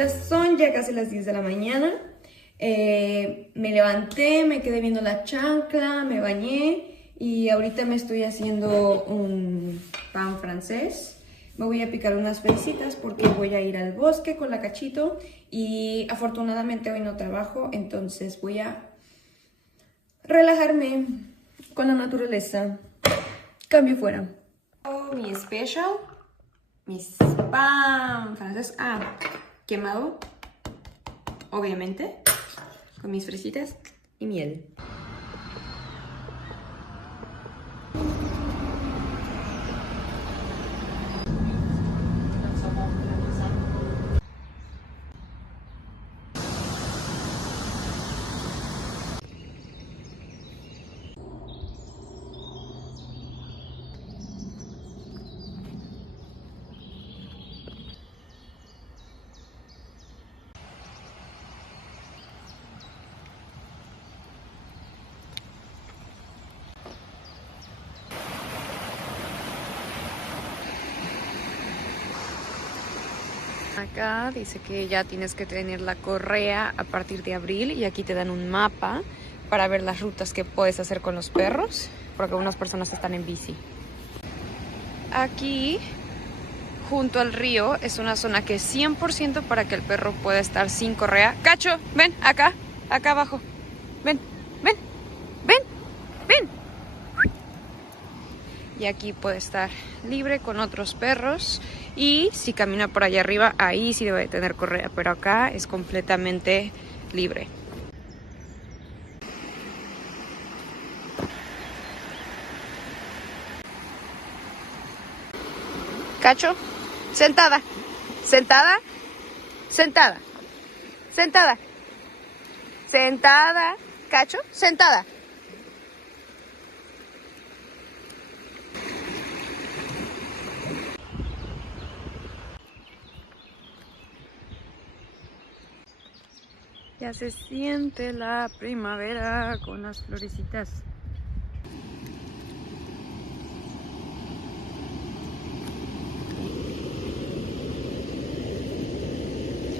ahorita son ya casi las 10 de la mañana. Me levanté, me quedé viendo la chancla, me bañé y ahorita me estoy haciendo un pan francés. Me voy a picar unas fresitas porque voy a ir al bosque con la Cachito y afortunadamente hoy no trabajo, entonces voy a relajarme con la naturaleza. Cambio fuera. Mi special, mi pan francés, quemado, obviamente, con mis fresitas y miel. Acá dice que ya tienes que tener la correa a partir de abril y aquí te dan un mapa para ver las rutas que puedes hacer con los perros, porque algunas personas están en bici. Aquí, junto al río, es una zona que es 100% para que el perro pueda estar sin correa. Cacho, ven, acá abajo. Ven, ven, ven, ven. Y aquí puede estar libre con otros perros. Y si camina por allá arriba, ahí sí debe tener correa, pero acá es completamente libre. Cacho, sentada, sentada, sentada, sentada, sentada, Cacho, sentada. Ya se siente la primavera con las florecitas.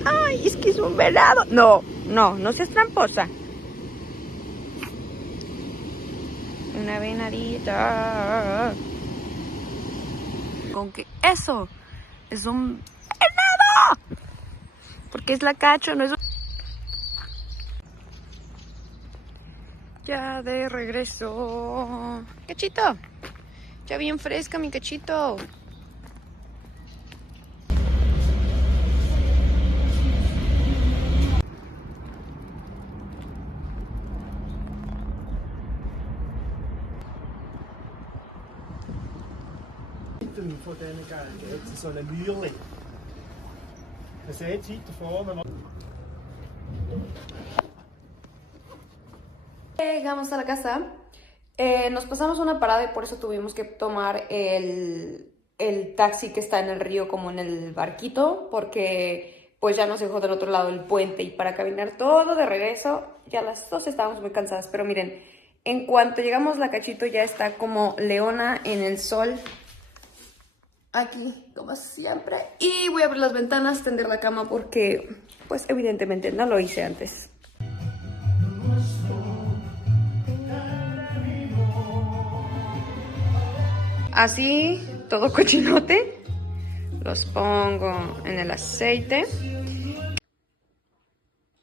¡Ay, es que es un venado! No seas tramposa. Una venadita. Con que eso es un venado. Porque es la Cacho, no es un... Ya de regreso. Cachito. Ya bien fresca mi Cachito. For denne gang til sådan en myrling. Jeg sagde tit formen. Llegamos a la casa. Nos pasamos una parada y por eso tuvimos que tomar el taxi que está en el río, como en el barquito, porque pues ya nos dejó del otro lado del puente y para caminar todo de regreso, ya las dos estábamos muy cansadas, pero miren, en cuanto llegamos la Cachito ya está como leona en el sol. Aquí, como siempre. Y voy a abrir las ventanas, tender la cama porque, pues evidentemente no lo hice antes. Así, todo cochinote. Los pongo en el aceite.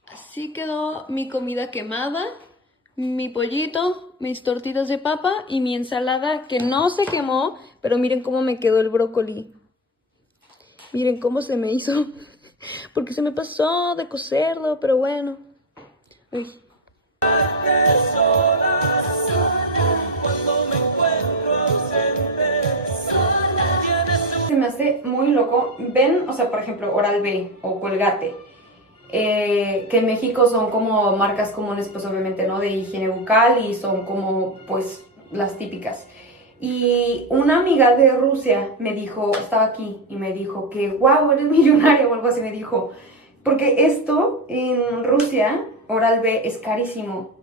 Así quedó mi comida quemada. Mi pollito, mis tortitas de papa y mi ensalada que no se quemó, pero miren cómo me quedó el brócoli. Miren cómo se me hizo, porque se me pasó de cocerlo, pero bueno. Ay. Se me hace muy loco. Ven, o sea, por ejemplo, Oral-B o Colgate. Que en México son como marcas comunes, pues obviamente, ¿no? De higiene bucal y son como, pues, las típicas. Y una amiga de Rusia me dijo, estaba aquí, y me dijo que, wow, eres millonaria o algo así, me dijo. Porque esto en Rusia, Oral-B, es carísimo.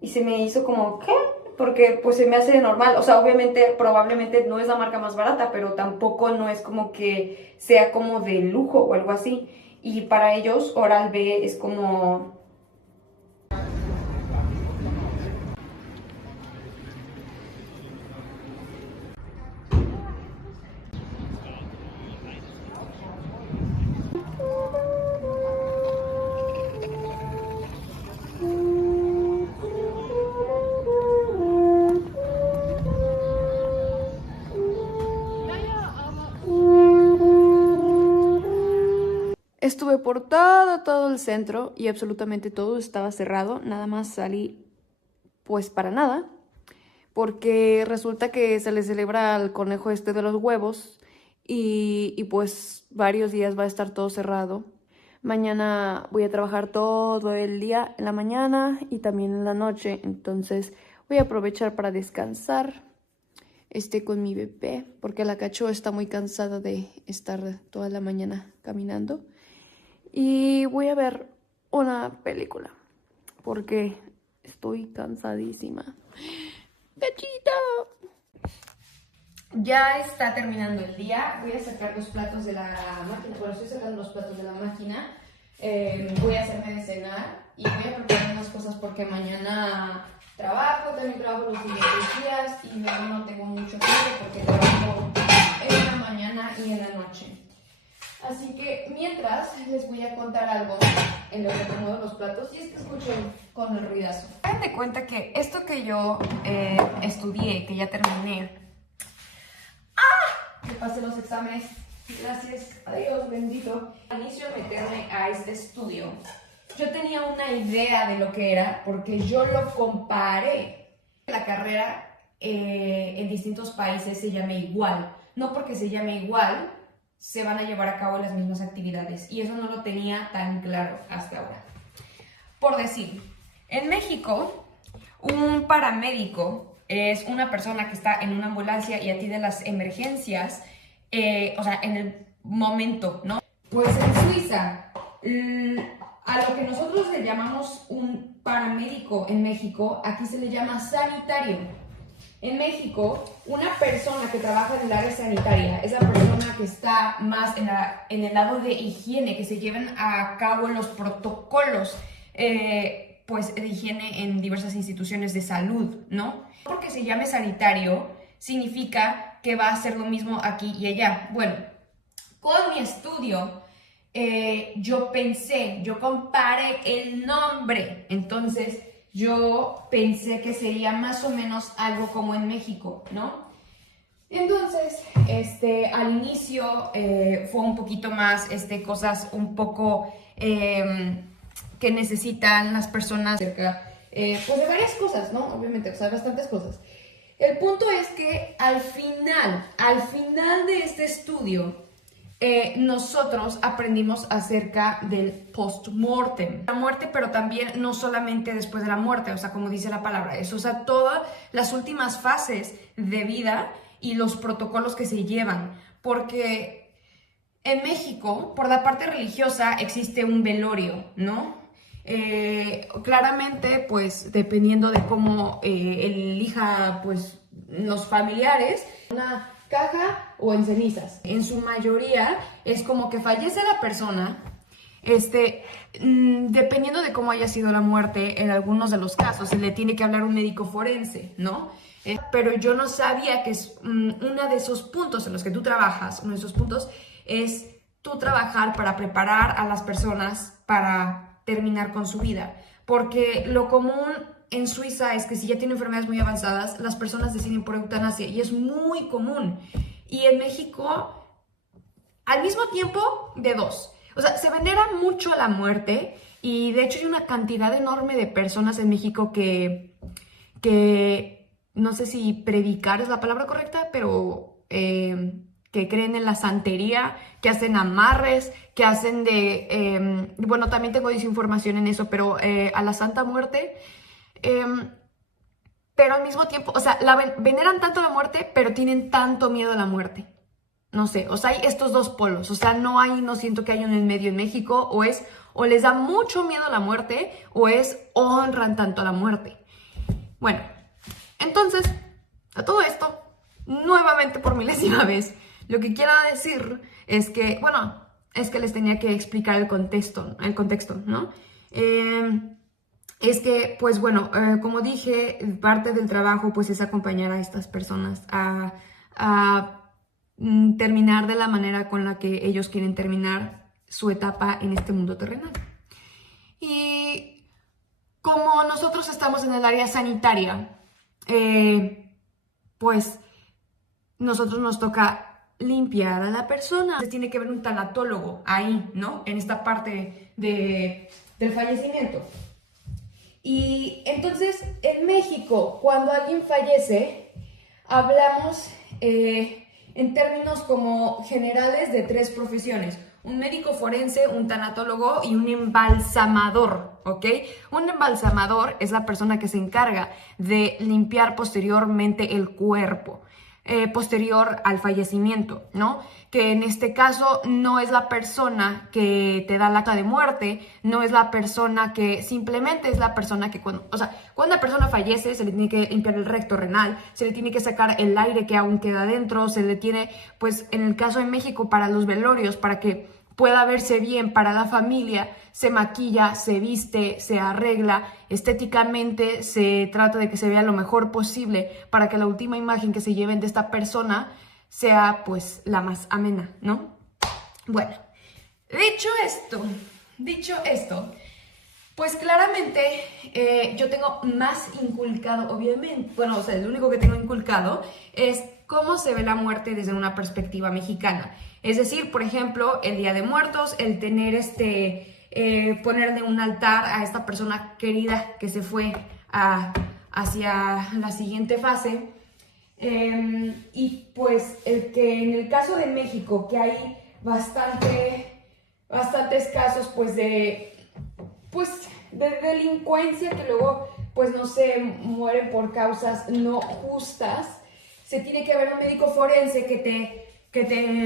Y se me hizo como, ¿qué? Porque pues se me hace normal. O sea, obviamente, probablemente no es la marca más barata, pero tampoco no es como que sea como de lujo o algo así. y para ellos Oral-B es como... Estuve por todo el centro y absolutamente todo estaba cerrado. Nada más salí pues para nada, porque resulta que se le celebra al conejo este de los huevos y pues varios días va a estar todo cerrado. Mañana voy a trabajar todo el día en la mañana y también en la noche, entonces voy a aprovechar para descansar con mi bebé, porque la Cacho está muy cansada de estar toda la mañana caminando. Y voy a ver una película, porque estoy cansadísima. ¡Cachita! Ya está terminando el día. Voy a sacar los platos de la máquina. Bueno, estoy sacando los platos de la máquina. Voy a hacerme de cenar y voy a preparar unas cosas porque mañana trabajo. También trabajo los siguientes días y luego no tengo mucho tiempo porque trabajo en la mañana y en la noche. Así que mientras les voy a contar algo en lo que acomodo los platos y es que escuchen con el ruidazo. Hagan de cuenta que esto que yo estudié, que ya terminé. ¡Ah! Que pasé los exámenes. Gracias a Dios bendito. Al inicio de meterme a este estudio, yo tenía una idea de lo que era porque yo lo comparé. La carrera en distintos países se llama igual. No porque se llame igual se van a llevar a cabo las mismas actividades y eso no lo tenía tan claro hasta ahora. Por decir, en México, un paramédico es una persona que está en una ambulancia y atiende las emergencias, o sea, en el momento, ¿no? Pues en Suiza, a lo que nosotros le llamamos un paramédico en México, aquí se le llama sanitario. En México, una persona que trabaja en el área sanitaria es la persona que está más en el lado de higiene, que se lleven a cabo los protocolos pues, de higiene en diversas instituciones de salud, ¿no? Porque se llame sanitario, significa que va a ser lo mismo aquí y allá. Bueno, con mi estudio, yo comparé el nombre, entonces yo pensé que sería más o menos algo como en México, ¿no? Entonces, al inicio fue un poquito más, cosas un poco que necesitan las personas cerca, pues de varias cosas, ¿no? Obviamente, o sea, bastantes cosas. El punto es que al final de este estudio, nosotros aprendimos acerca del post-mortem. La muerte, pero también no solamente después de la muerte, o sea, como dice la palabra, eso, o sea, todas las últimas fases de vida y los protocolos que se llevan, porque en México, por la parte religiosa, existe un velorio, ¿no? Claramente, pues, dependiendo de cómo elija, pues, los familiares, una caja o en cenizas. En su mayoría es como que fallece la persona, dependiendo de cómo haya sido la muerte, en algunos de los casos se le tiene que hablar un médico forense, ¿no? Pero yo no sabía que es uno de esos puntos en los que tú trabajas, uno de esos puntos es tú trabajar para preparar a las personas para terminar con su vida, porque lo común en Suiza es que si ya tiene enfermedades muy avanzadas, las personas deciden por eutanasia y es muy común. Y en México, al mismo tiempo, de dos. O sea, se venera mucho la muerte y de hecho hay una cantidad enorme de personas en México que no sé si predicar es la palabra correcta, pero que creen en la santería, que hacen amarres, que hacen bueno, también tengo desinformación en eso, pero a la Santa Muerte. Pero al mismo tiempo, o sea, veneran tanto la muerte, pero tienen tanto miedo a la muerte. No sé, o sea, hay estos dos polos. O sea, no siento que haya un en medio en México. O les da mucho miedo a la muerte, o honran tanto a la muerte. Bueno, entonces, a todo esto, nuevamente por milésima vez, lo que quiero decir es que, bueno, es que les tenía que explicar el contexto, ¿no? Es que, pues bueno, como dije, parte del trabajo pues es acompañar a estas personas a terminar de la manera con la que ellos quieren terminar su etapa en este mundo terrenal. Y como nosotros estamos en el área sanitaria, pues nosotros nos toca limpiar a la persona. Tiene que haber un tanatólogo ahí, ¿no? En esta parte del fallecimiento. Y entonces, en México, cuando alguien fallece, hablamos en términos como generales de 3 profesiones. Un médico forense, un tanatólogo y un embalsamador, ¿ok? Un embalsamador es la persona que se encarga de limpiar posteriormente el cuerpo, posterior al fallecimiento, ¿no? Que en este caso no es la persona que te da la acta de muerte, no es la persona que, simplemente es la persona que cuando una persona fallece se le tiene que limpiar el recto renal, se le tiene que sacar el aire que aún queda dentro, se le tiene, pues en el caso de México, para los velorios, para que pueda verse bien para la familia, se maquilla, se viste, se arregla, estéticamente se trata de que se vea lo mejor posible para que la última imagen que se lleven de esta persona sea pues la más amena, ¿no? Bueno, dicho esto, pues claramente yo tengo más inculcado, obviamente, bueno, o sea, lo único que tengo inculcado es cómo se ve la muerte desde una perspectiva mexicana. Es decir, por ejemplo, el Día de Muertos, el tener ponerle un altar a esta persona querida que se fue hacia la siguiente fase. Y pues el que en el caso de México, que hay bastantes casos pues de delincuencia que luego pues no se mueren por causas no justas, se tiene que haber un médico forense que te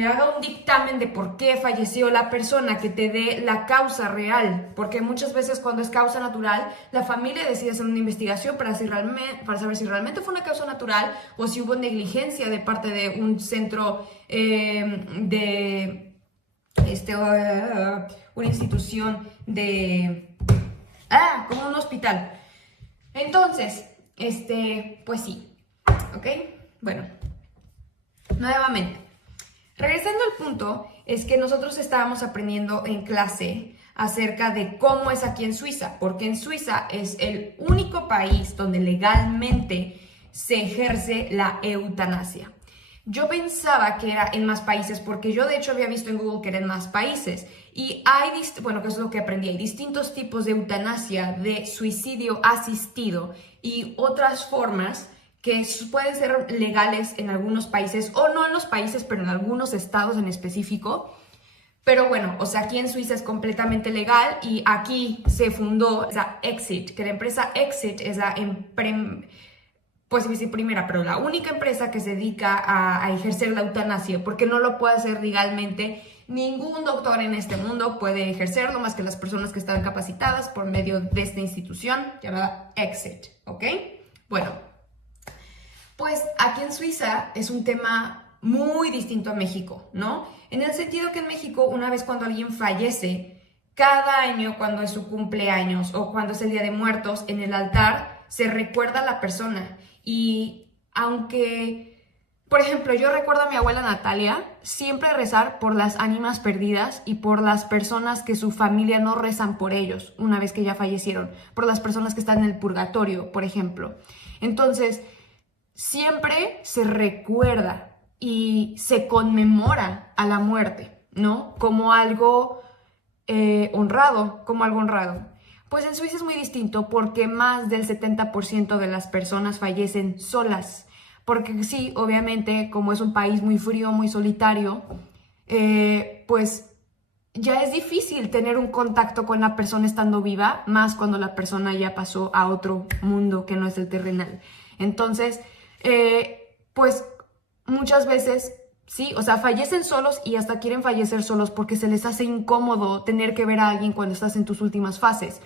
haga un dictamen de por qué falleció la persona, que te dé la causa real, porque muchas veces cuando es causa natural, la familia decide hacer una investigación para saber si realmente fue una causa natural o si hubo negligencia de parte de un centro una institución como un hospital. Entonces, pues sí, ¿ok? Bueno, nuevamente, regresando al punto, es que nosotros estábamos aprendiendo en clase acerca de cómo es aquí en Suiza, porque en Suiza es el único país donde legalmente se ejerce la eutanasia. Yo pensaba que era en más países, porque yo de hecho había visto en Google que era en más países. Y que es lo que aprendí, hay distintos tipos de eutanasia, de suicidio asistido y otras formas que pueden ser legales en algunos países, o no en los países, pero en algunos estados en específico. Pero bueno, o sea, aquí en Suiza es completamente legal y aquí se fundó la Exit, que la empresa Exit es la pero la única empresa que se dedica a ejercer la eutanasia, porque no lo puede hacer legalmente. Ningún doctor en este mundo puede ejercerlo más que las personas que están capacitadas por medio de esta institución llamada Exit, ¿ok? Bueno, pues aquí en Suiza es un tema muy distinto a México, ¿no? En el sentido que en México, una vez cuando alguien fallece, cada año cuando es su cumpleaños o cuando es el Día de Muertos, en el altar se recuerda a la persona. Y aunque, por ejemplo, yo recuerdo a mi abuela Natalia siempre rezar por las ánimas perdidas y por las personas que su familia no rezan por ellos una vez que ya fallecieron, por las personas que están en el purgatorio, por ejemplo. Entonces, siempre se recuerda y se conmemora a la muerte, ¿no? Como algo honrado, como algo honrado. Pues en Suiza es muy distinto porque más del 70% de las personas fallecen solas. Porque sí, obviamente, como es un país muy frío, muy solitario, pues ya es difícil tener un contacto con la persona estando viva, más cuando la persona ya pasó a otro mundo que no es el terrenal. Entonces, pues muchas veces, sí, o sea, fallecen solos y hasta quieren fallecer solos porque se les hace incómodo tener que ver a alguien cuando estás en tus últimas fases.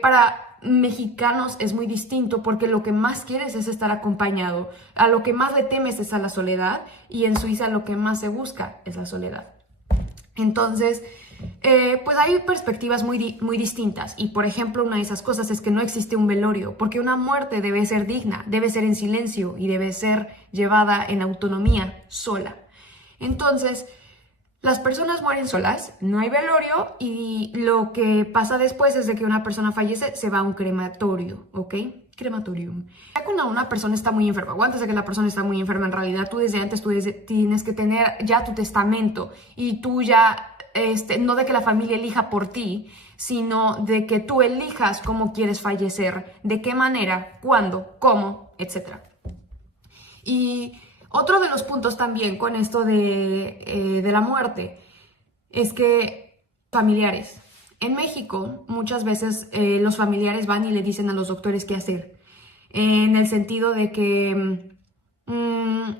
Para mexicanos es muy distinto porque lo que más quieres es estar acompañado. A lo que más le temes es a la soledad y en Suiza lo que más se busca es la soledad. Entonces, pues hay perspectivas muy distintas. Y, por ejemplo, una de esas cosas es que no existe un velorio, porque una muerte debe ser digna, debe ser en silencio y debe ser llevada en autonomía, sola. Entonces, las personas mueren solas, no hay velorio y lo que pasa después es de que una persona fallece, se va a un crematorio, ¿ok? Crematorium. Ya cuando una persona está muy enferma, o antes de que la persona está muy enferma, en realidad tú desde antes tienes que tener ya tu testamento y tú ya, no de que la familia elija por ti, sino de que tú elijas cómo quieres fallecer, de qué manera, cuándo, cómo, etc. Y otro de los puntos también con esto de la muerte es que familiares. En México muchas veces los familiares van y le dicen a los doctores qué hacer, en el sentido de que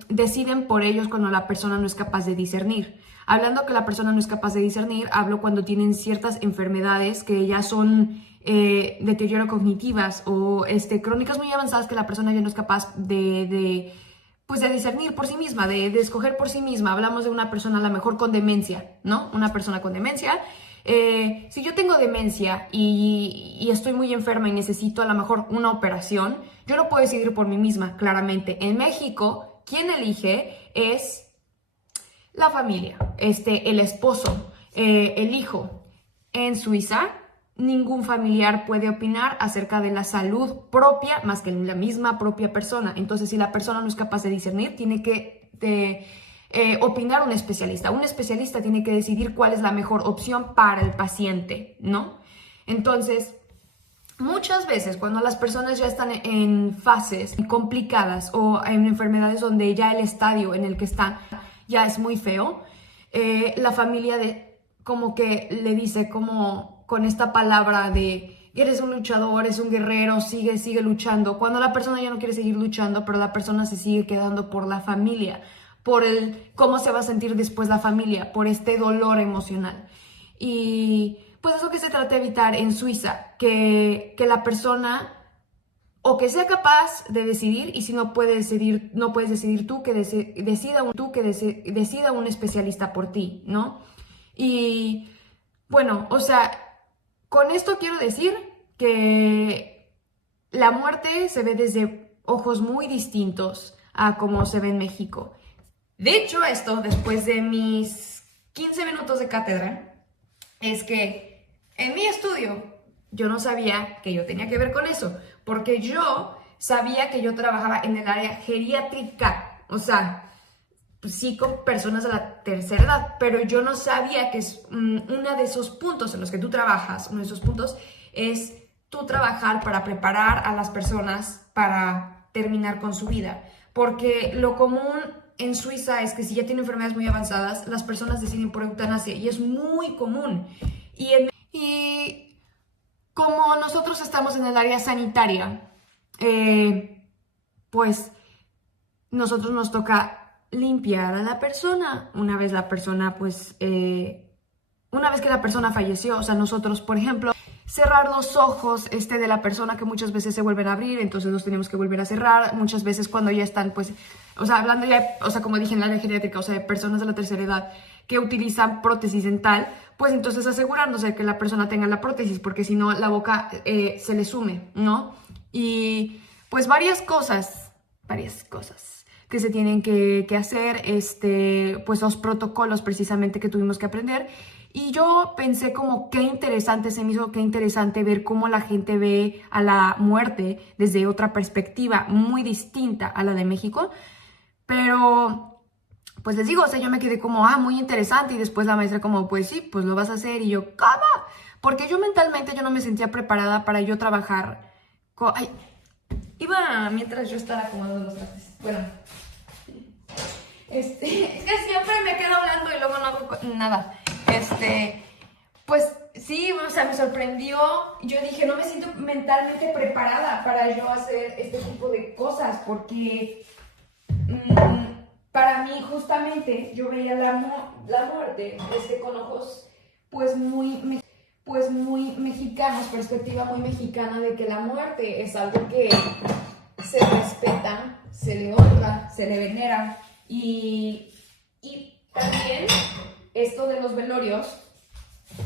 deciden por ellos cuando la persona no es capaz de discernir. Hablando que la persona no es capaz de discernir, hablo cuando tienen ciertas enfermedades que ya son deterioro cognitivas o crónicas muy avanzadas que la persona ya no es capaz pues de discernir por sí misma, de escoger por sí misma. Hablamos de una persona a lo mejor con demencia, ¿no? Una persona con demencia. Si yo tengo demencia y estoy muy enferma y necesito a lo mejor una operación, yo no puedo decidir por mí misma, claramente. En México, quien elige es la familia, el esposo, el hijo. En Suiza, ningún familiar puede opinar acerca de la salud propia más que la misma propia persona. Entonces, si la persona no es capaz de discernir, tiene que opinar un especialista. Un especialista tiene que decidir cuál es la mejor opción para el paciente, ¿no? Entonces, muchas veces cuando las personas ya están en fases complicadas o en enfermedades donde ya el estadio en el que están ya es muy feo, la familia como que le dice como con esta palabra de eres un luchador, eres un guerrero, sigue luchando, cuando la persona ya no quiere seguir luchando, pero la persona se sigue quedando por la familia, por cómo se va a sentir después la familia, por este dolor emocional. Y pues eso que se trata de evitar en Suiza, que la persona o que sea capaz de decidir, y si no puedes decidir tú, que decida un especialista por ti, ¿no? Y bueno, o sea, con esto quiero decir que la muerte se ve desde ojos muy distintos a cómo se ve en México. Dicho esto, después de mis 15 minutos de cátedra, es que en mi estudio yo no sabía que yo tenía que ver con eso, porque yo sabía que yo trabajaba en el área geriátrica, o sea, pues sí con personas de la tercera edad, pero yo no sabía que es uno de esos puntos en los que tú trabajas, uno de esos puntos es tú trabajar para preparar a las personas para terminar con su vida, porque lo común en Suiza es que si ya tienen enfermedades muy avanzadas, las personas deciden por eutanasia y es muy común. Y como nosotros estamos en el área sanitaria, pues nosotros nos toca limpiar a la persona una vez la persona, pues, una vez que la persona falleció. O sea, nosotros, por ejemplo, cerrar los ojos de la persona que muchas veces se vuelven a abrir, entonces los tenemos que volver a cerrar. Muchas veces cuando ya están, pues, o sea, hablando ya, o sea, como dije en la área geriátrica, o sea, de personas de la tercera edad que utilizan prótesis dental, pues entonces asegurándose de que la persona tenga la prótesis, porque si no la boca se le sume, ¿no? Y pues varias cosas que se tienen que hacer, pues los protocolos precisamente que tuvimos que aprender. Y yo pensé como qué interesante, se me hizo qué interesante ver cómo la gente ve a la muerte desde otra perspectiva muy distinta a la de México. Pero, pues les digo, o sea, yo me quedé como, muy interesante. Y después la maestra como, pues sí, pues lo vas a hacer. Y yo, ¿cómo? Porque yo mentalmente yo no me sentía preparada para yo trabajar con... Iba mientras yo estaba acomodando los trastes. Bueno, es que siempre me quedo hablando y luego no hago nada. Pues sí, o sea, me sorprendió. Yo dije, no me siento mentalmente preparada para yo hacer este tipo de cosas, porque para mí justamente yo veía la muerte con ojos pues muy mexicanos, perspectiva muy mexicana de que la muerte es algo que se respeta, se le honra, se le venera y también esto de los velorios,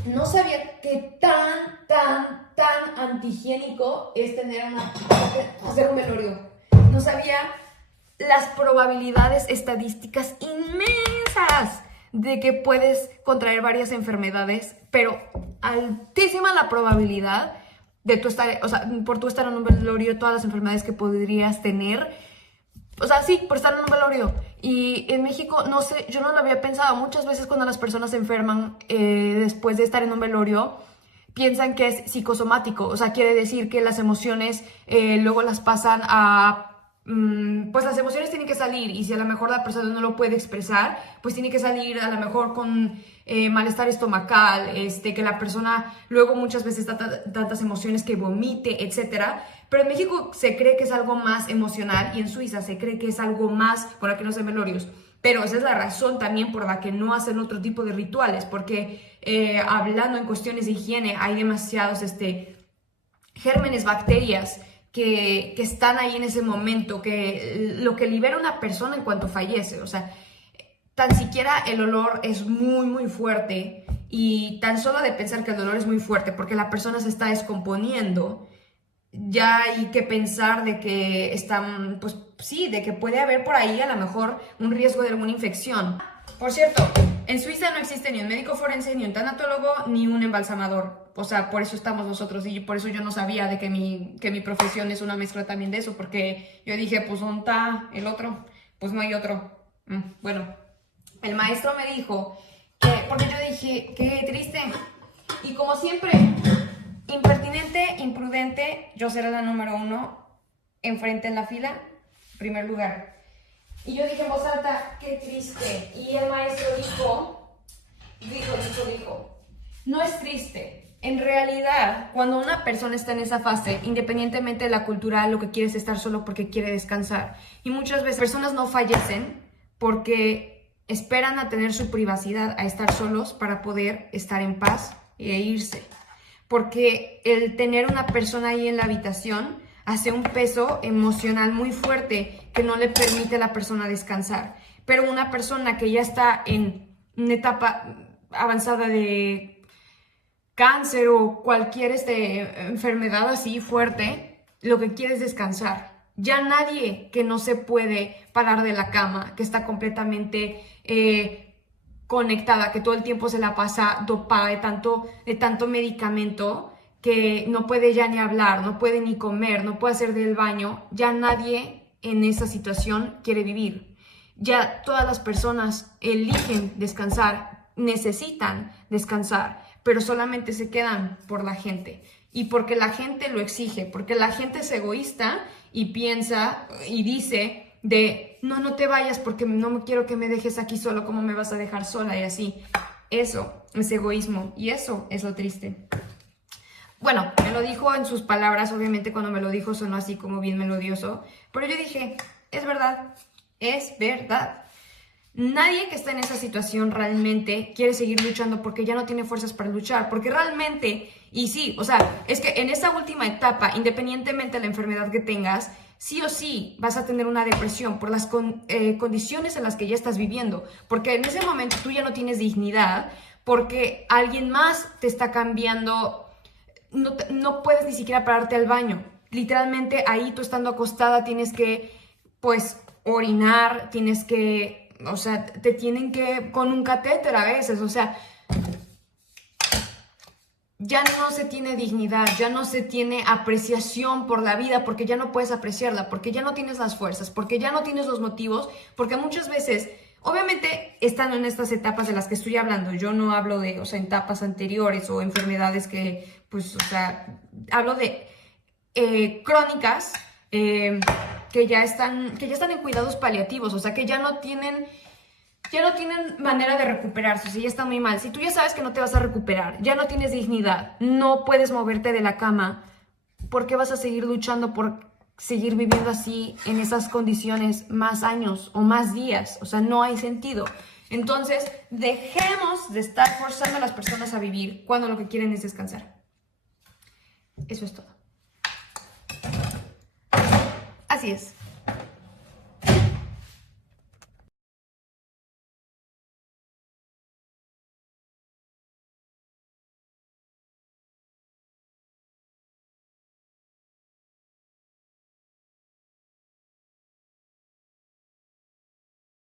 no sabía que tan antihigiénico es hacer un velorio. No sabía las probabilidades estadísticas inmensas de que puedes contraer varias enfermedades, pero altísima la probabilidad de tú estar, o sea, por tú estar en un velorio, todas las enfermedades que podrías tener, o sea, sí, por estar en un velorio. Y en México, no sé, yo no lo había pensado. Muchas veces cuando las personas se enferman después de estar en un velorio, piensan que es psicosomático, o sea, quiere decir que las emociones luego las pasan a... pues las emociones tienen que salir, y si a lo mejor la persona no lo puede expresar, pues tiene que salir a lo mejor con malestar estomacal, que la persona luego muchas veces tantas emociones que vomite, etcétera. Pero en México se cree que es algo más emocional, y en Suiza se cree que es algo más, por aquí no hacen velorios, pero esa es la razón también por la que no hacen otro tipo de rituales, porque hablando en cuestiones de higiene, hay demasiados gérmenes, bacterias que están ahí en ese momento, que lo que libera una persona en cuanto fallece, o sea, tan siquiera el olor es muy fuerte, y tan solo de pensar que el olor es muy fuerte porque la persona se está descomponiendo, ya hay que pensar de que están, pues sí, de que puede haber por ahí a lo mejor un riesgo de alguna infección. Por cierto, en Suiza no existe ni un médico forense, ni un tanatólogo, ni un embalsamador. O sea, por eso estamos nosotros, y por eso yo no sabía de que mi profesión es una mezcla también de eso, porque yo dije, pues ¿dónde está el otro? Pues no hay otro. Bueno, el maestro me dijo que, porque yo dije, qué triste. Y como siempre, impertinente, imprudente, yo seré la número 1, enfrente en la fila, primer lugar. Y yo dije en voz alta, qué triste. Y el maestro dijo, no es triste. En realidad, cuando una persona está en esa fase, independientemente de la cultura, lo que quiere es estar solo porque quiere descansar. Y muchas veces personas no fallecen porque esperan a tener su privacidad, a estar solos para poder estar en paz e irse. Porque el tener una persona ahí en la habitación hace un peso emocional muy fuerte que no le permite a la persona descansar. Pero una persona que ya está en una etapa avanzada de cáncer o cualquier enfermedad así fuerte, lo que quiere es descansar. Ya nadie que no se puede parar de la cama, que está completamente conectada, que todo el tiempo se la pasa dopada de tanto medicamento, que no puede ya ni hablar, no puede ni comer, no puede hacer del baño, ya nadie en esa situación quiere vivir. Ya todas las personas eligen descansar, necesitan descansar, pero solamente se quedan por la gente, y porque la gente lo exige, porque la gente es egoísta y piensa y dice de no te vayas porque no quiero que me dejes aquí solo, ¿cómo me vas a dejar sola? Y así, eso es egoísmo, y eso es lo triste. Bueno, me lo dijo en sus palabras, obviamente cuando me lo dijo sonó así como bien melodioso, pero yo dije, es verdad, es verdad. Nadie que está en esa situación realmente quiere seguir luchando porque ya no tiene fuerzas para luchar, porque realmente, y sí, o sea, es que en esa última etapa, independientemente de la enfermedad que tengas, sí o sí vas a tener una depresión por las condiciones en las que ya estás viviendo, porque en ese momento tú ya no tienes dignidad, porque alguien más te está cambiando. No puedes ni siquiera pararte al baño. Literalmente ahí tú estando acostada tienes que, pues, orinar, tienes que, o sea, te tienen que, con un catéter a veces, o sea, ya no se tiene dignidad, ya no se tiene apreciación por la vida, porque ya no puedes apreciarla, porque ya no tienes las fuerzas, porque ya no tienes los motivos, porque muchas veces, obviamente, estando en estas etapas de las que estoy hablando, yo no hablo de, o sea, en etapas anteriores o enfermedades que, pues, o sea, hablo de crónicas que ya están en cuidados paliativos, o sea, que ya no tienen manera de recuperarse, o sea, ya está muy mal. Si tú ya sabes que no te vas a recuperar, ya no tienes dignidad, no puedes moverte de la cama, ¿por qué vas a seguir luchando por seguir viviendo así en esas condiciones más años o más días? O sea, no hay sentido. Entonces, dejemos de estar forzando a las personas a vivir cuando lo que quieren es descansar. Eso es todo. Así es.